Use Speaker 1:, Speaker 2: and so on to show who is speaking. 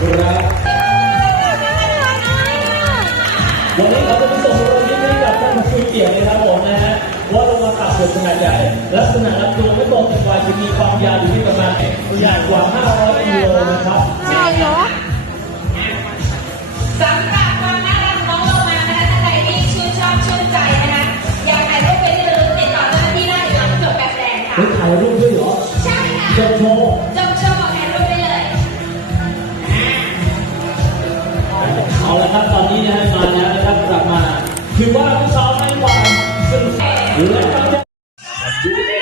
Speaker 1: วันนี้เราจะไปส่งรางวัลให้กับท่นผู้มีเกียนะครับผมนะฮะว่าลงมาตัดส่วนขนาดใหญ่ลักษณะลำตัวไม่ตรงกันกว่จะมีความยาวอยู่ที่ประมาณยาวกว่า 500กิโลนะครับ
Speaker 2: ใช่เนาสำหรับความน่ารักน้องลงมานะคะท่ที่ชื่นชอบชื่นใจนะคะอยากถ่ายรูปเป็นที่กติดต่อเจ้าพี่ได้หลังจบแบบแดงค่ะ
Speaker 1: ถ่ายรูปด้วยเหรอ
Speaker 2: ใช่ค่ะ
Speaker 1: きれい!